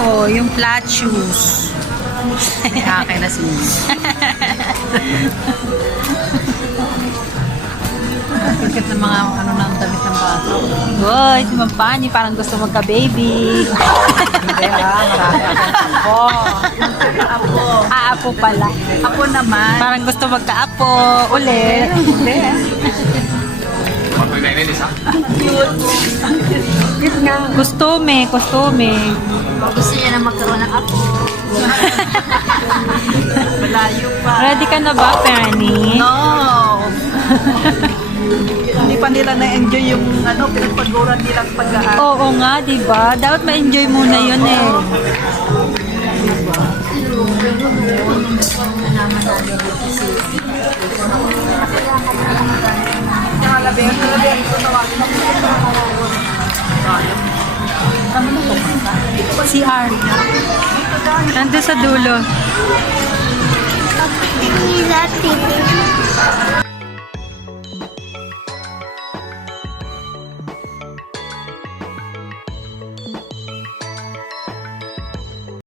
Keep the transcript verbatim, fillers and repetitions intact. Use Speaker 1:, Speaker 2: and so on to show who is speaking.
Speaker 1: Oh, yung flat shoes.
Speaker 2: Akin na si Pagkat ng mga ano ng damit ng bata.
Speaker 1: Boy, si Mampani parang gusto magka-baby.
Speaker 2: Hindi ah, marami akong apo. Apo.
Speaker 1: Aapo pala.
Speaker 2: Apo naman.
Speaker 1: Parang gusto magka-apo ulit.
Speaker 2: Hindi.
Speaker 1: Gustume, gustume.
Speaker 2: Gusto niya na magkaroon ng apo. Malayo pa.
Speaker 1: Ready ka na ba, Penny?
Speaker 2: No. Hindi pa nila na-enjoy yung ano, pinagpaguran nilang pag-aaral.
Speaker 1: Oo nga, di ba? Dapat ma-enjoy muna yun eh. C R. Nandun sa dulo.
Speaker 3: Latin.